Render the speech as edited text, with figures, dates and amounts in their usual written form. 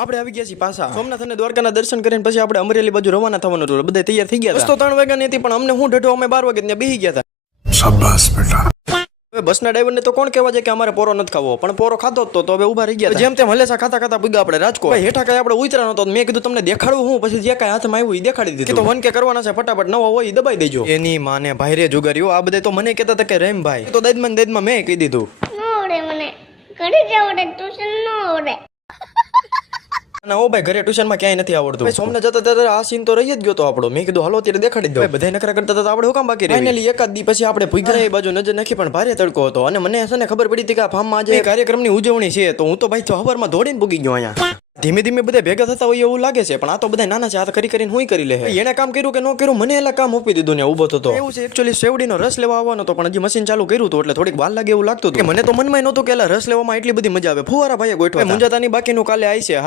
આપણે આવી ગયા છીએ પાછા સોમનાથ અને દ્વારકાના દર્શન કરીને પછી આપણે અમરેલી બાજુ રવાના થવાનું હતું બધા તૈયાર થઈ ગયા હતા. બસ તો 3 વાગ્યાની હતી પણ અમને હું ઢેઢો અમે 12 વાગે ત્યાં બેસી ગયા હતા. શાબાશ બેટા. હવે બસના ડ્રાઈવરને તો કોણ કહેવા જાય કે અમારે પોરો નથી ખાવો પણ પોરો ખાતો જ તો હવે ઊભા રહી ગયા જેમ તેમ હલેસા ખાતા ખાતા પૂગ્યા આપણે રાજકોટ. હેઠા કઈ આપણે ઉતરા નતો મેં કીધું તમને દેખાડવું હું પછી જે કાંઈ હાથમાં આવ્યું એ દેખાડી દીધું તો વન કે કરવાના છે ફટાફટ નવા હોય દબાઈ દેજો. એની માને ભાઈ રે જુગારીઓ આ બધા તો મને કહેતા હતા કે રેમ ભાઈ તો દદમાં મેં કહી દીધું મને ઘરે જવું ટ્યુશન ન આવડે. ના ઓ ભાઈ ઘરે ટ્યુશનમાં ક્યાંય નથી આવડતું. સોમનાથ જતા જતા આ સીન તો રહી જ ગયો તો આપણો. મેં કીધું હાલો અત્યારે દેખાડી દો. બધા નખરા કરતા હતા આપણે હું કામ બાકી રહી. ફાઇનલી એકાદ દી પછી આપણે ભૂખ્યા એ બાજુ નજર નાખી પણ ભારે તડકો હતો અને મને છે ને ખબર પડી હતી કે આ ફાર્મમાં આજે કાર્યક્રમની ઉજવણી છે તો હું તો ભાઈ સવારમાં દોડીને પૂગી ગયો અહીંયા. ધીમે ધીમે બધા ભેગા થતા હોય એવું લાગે છે પણ આ તો બધા નાના છે આ કરી કરીને હું કરી લે. એને કામ કર્યું કે ન કર્યું મને એલા કામ આપી દીધું ને ઉભો થતો એવું છે. એકચ્યુઅલી શેવડીનો રસ લેવા આવવાનો હતો પણ હજી મશીન ચાલુ કર્યું હતું એટલે થોડીક વાર લાગે એવું લાગતું હતું. મને તો મનમાં નહોતું કે રસ લેવામાં એટલી બધી મજા આવે. ફુવારા ભાઈએ ગોઠવા મુંજાતાની બાકીનું કાલે આવી છે.